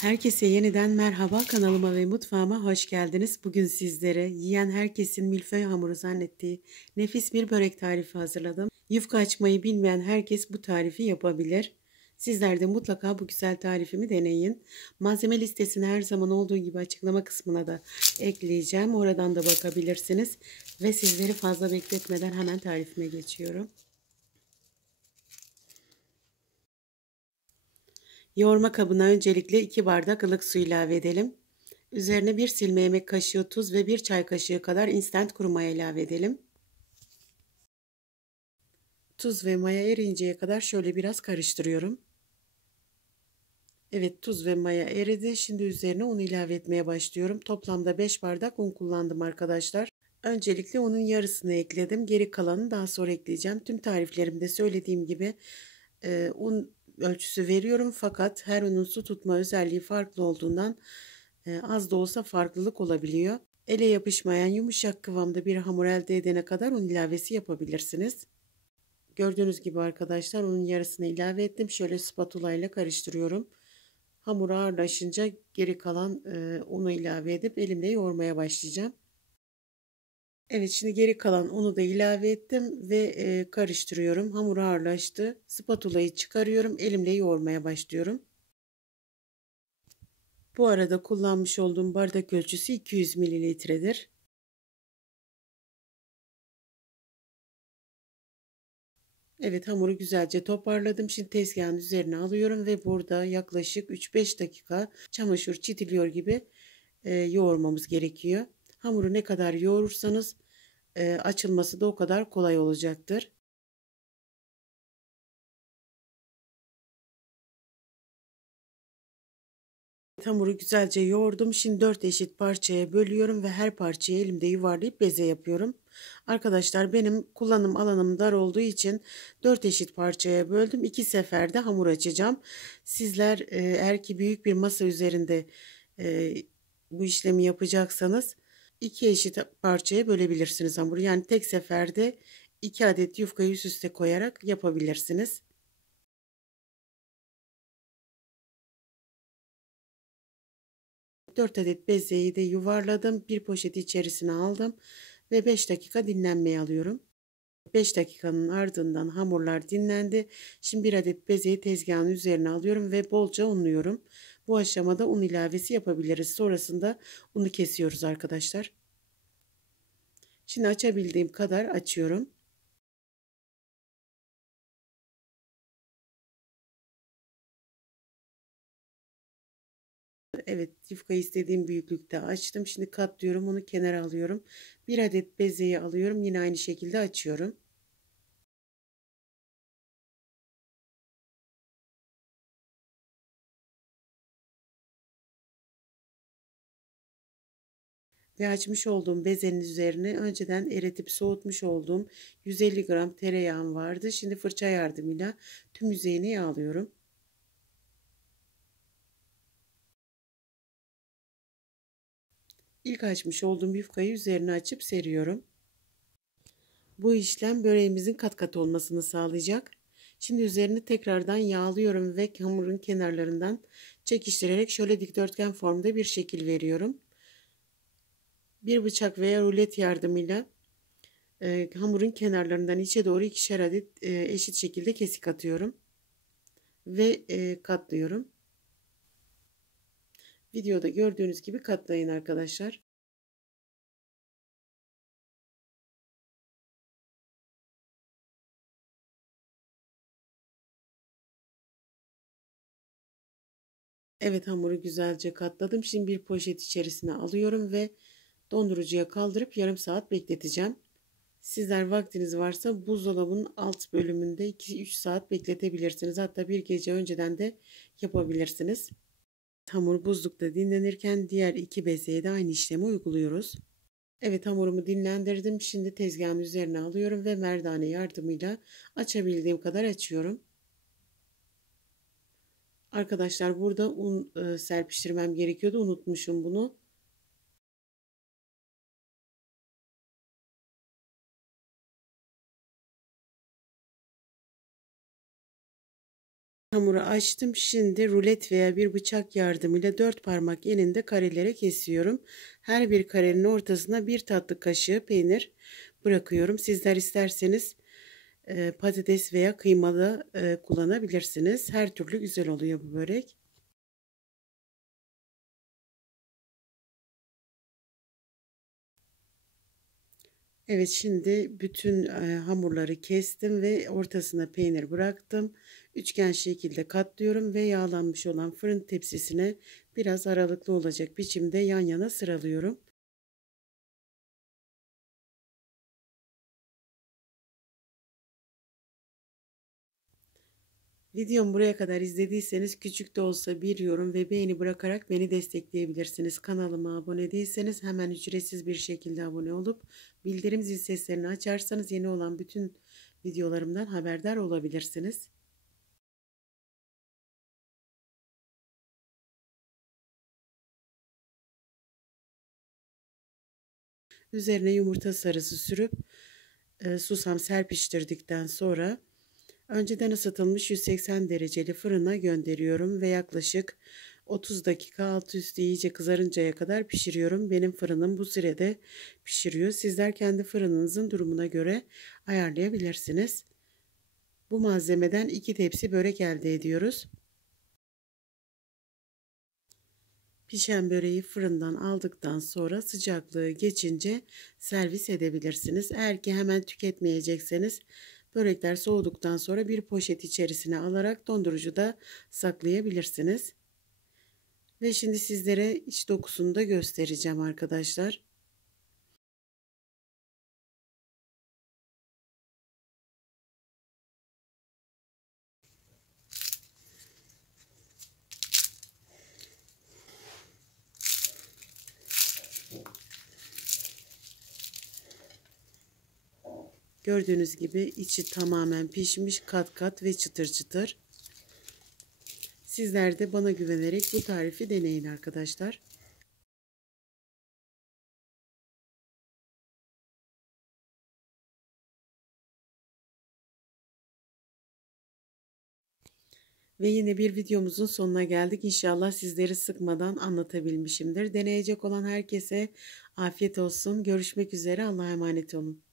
Herkese yeniden merhaba, kanalıma ve mutfağıma hoş geldiniz. Bugün sizlere yiyen herkesin milföy hamuru zannettiği nefis bir börek tarifi hazırladım. Yufka açmayı bilmeyen herkes bu tarifi yapabilir. Sizler de mutlaka bu güzel tarifimi deneyin. Malzeme listesini her zaman olduğu gibi açıklama kısmına da ekleyeceğim. Oradan da bakabilirsiniz. Ve sizleri fazla bekletmeden hemen tarifime geçiyorum. Yoğurma kabına öncelikle 2 bardak ılık su ilave edelim. Üzerine 1 silme yemek kaşığı tuz ve 1 çay kaşığı kadar instant kuru maya ilave edelim. Tuz ve maya eriyinceye kadar şöyle biraz karıştırıyorum. Evet, tuz ve maya eridi. Şimdi üzerine un ilave etmeye başlıyorum. Toplamda 5 bardak un kullandım arkadaşlar. Öncelikle unun yarısını ekledim. Geri kalanını daha sonra ekleyeceğim. Tüm tariflerimde söylediğim gibi un ölçüsü veriyorum. Fakat her unun su tutma özelliği farklı olduğundan az da olsa farklılık olabiliyor. Ele yapışmayan yumuşak kıvamda bir hamur elde edene kadar un ilavesi yapabilirsiniz. Gördüğünüz gibi arkadaşlar unun yarısını ilave ettim. Şöyle spatula ile karıştırıyorum. Hamur ağırlaşınca geri kalan unu ilave edip elimle yoğurmaya başlayacağım. Evet, şimdi geri kalan unu da ilave ettim ve karıştırıyorum. Hamur ağırlaştı. Spatulayı çıkarıyorum. Elimle yoğurmaya başlıyorum. Bu arada kullanmış olduğum bardak ölçüsü 200 mililitredir. Evet, hamuru güzelce toparladım. Şimdi tezgahın üzerine alıyorum ve burada yaklaşık 3-5 dakika çamaşır çitiliyor gibi yoğurmamız gerekiyor. Hamuru ne kadar yoğurursanız açılması da o kadar kolay olacaktır. Hamuru güzelce yoğurdum. Şimdi 4 eşit parçaya bölüyorum ve her parçayı elimde yuvarlayıp beze yapıyorum. Arkadaşlar, benim kullanım alanım dar olduğu için 4 eşit parçaya böldüm. 2 seferde hamur açacağım. Sizler eğer ki büyük bir masa üzerinde e, bu işlemi yapacaksanız 2 eşit parçaya bölebilirsiniz hamuru. Yani tek seferde 2 adet yufkayı üst üste koyarak yapabilirsiniz. 4 adet bezeyi de yuvarladım. Bir poşet içerisine aldım ve 5 dakika dinlenmeye alıyorum. 5 dakikanın ardından hamurlar dinlendi. Şimdi bir adet bezeyi tezgahın üzerine alıyorum ve bolca unluyorum. Bu aşamada un ilavesi yapabiliriz. Sonrasında unu kesiyoruz arkadaşlar. Şimdi açabildiğim kadar açıyorum. Evet, yufkayı istediğim büyüklükte açtım. Şimdi katlıyorum, onu kenara alıyorum. Bir adet bezeyi alıyorum. Yine aynı şekilde açıyorum. Ve açmış olduğum bezenin üzerine önceden eritip soğutmuş olduğum 150 gram tereyağım vardı. Şimdi fırça yardımıyla tüm yüzeyini yağlıyorum. İlk açmış olduğum yufkayı üzerine açıp seriyorum. Bu işlem böreğimizin kat kat olmasını sağlayacak. Şimdi üzerini tekrardan yağlıyorum ve hamurun kenarlarından çekiştirerek şöyle dikdörtgen formda bir şekil veriyorum. Bir bıçak veya rulet yardımıyla hamurun kenarlarından içe doğru 2'şer adet eşit şekilde kesik atıyorum ve katlıyorum. Videoda gördüğünüz gibi katlayın arkadaşlar. Evet, hamuru güzelce katladım. Şimdi bir poşet içerisine alıyorum ve dondurucuya kaldırıp yarım saat bekleteceğim. Sizler vaktiniz varsa buzdolabının alt bölümünde 2-3 saat bekletebilirsiniz. Hatta bir gece önceden de yapabilirsiniz. Hamur buzlukta dinlenirken diğer iki bezeye de aynı işlemi uyguluyoruz. Evet, hamurumu dinlendirdim. Şimdi tezgahın üzerine alıyorum ve merdane yardımıyla açabildiğim kadar açıyorum. Arkadaşlar, burada un serpiştirmem gerekiyordu. Unutmuşum bunu. Hamuru açtım. Şimdi rulet veya bir bıçak yardımıyla 4 parmak eninde karelere kesiyorum. Her bir karenin ortasına 1 tatlı kaşığı peynir bırakıyorum. Sizler isterseniz patates veya kıymalı kullanabilirsiniz. Her türlü güzel oluyor bu börek. Evet, şimdi bütün hamurları kestim ve ortasına peynir bıraktım. Üçgen şekilde katlıyorum ve yağlanmış olan fırın tepsisine biraz aralıklı olacak biçimde yan yana sıralıyorum. Videomu buraya kadar izlediyseniz küçük de olsa bir yorum ve beğeni bırakarak beni destekleyebilirsiniz. Kanalıma abone değilseniz hemen ücretsiz bir şekilde abone olup bildirim zil seslerini açarsanız yeni olan bütün videolarımdan haberdar olabilirsiniz. Üzerine yumurta sarısı sürüp susam serpiştirdikten sonra önceden ısıtılmış 180 dereceli fırına gönderiyorum ve yaklaşık 30 dakika altı üstü iyice kızarıncaya kadar pişiriyorum. Benim fırınım bu sürede pişiriyor. Sizler kendi fırınınızın durumuna göre ayarlayabilirsiniz. Bu malzemeden 2 tepsi börek elde ediyoruz. Pişen böreği fırından aldıktan sonra sıcaklığı geçince servis edebilirsiniz. Eğer ki hemen tüketmeyecekseniz börekler soğuduktan sonra bir poşet içerisine alarak dondurucuda saklayabilirsiniz. Ve şimdi sizlere iç dokusunu da göstereceğim arkadaşlar. Gördüğünüz gibi içi tamamen pişmiş, kat kat ve çıtır çıtır. Sizler de bana güvenerek bu tarifi deneyin arkadaşlar. Ve yine bir videomuzun sonuna geldik. İnşallah sizleri sıkmadan anlatabilmişimdir. Deneyecek olan herkese afiyet olsun. Görüşmek üzere. Allah'a emanet olun.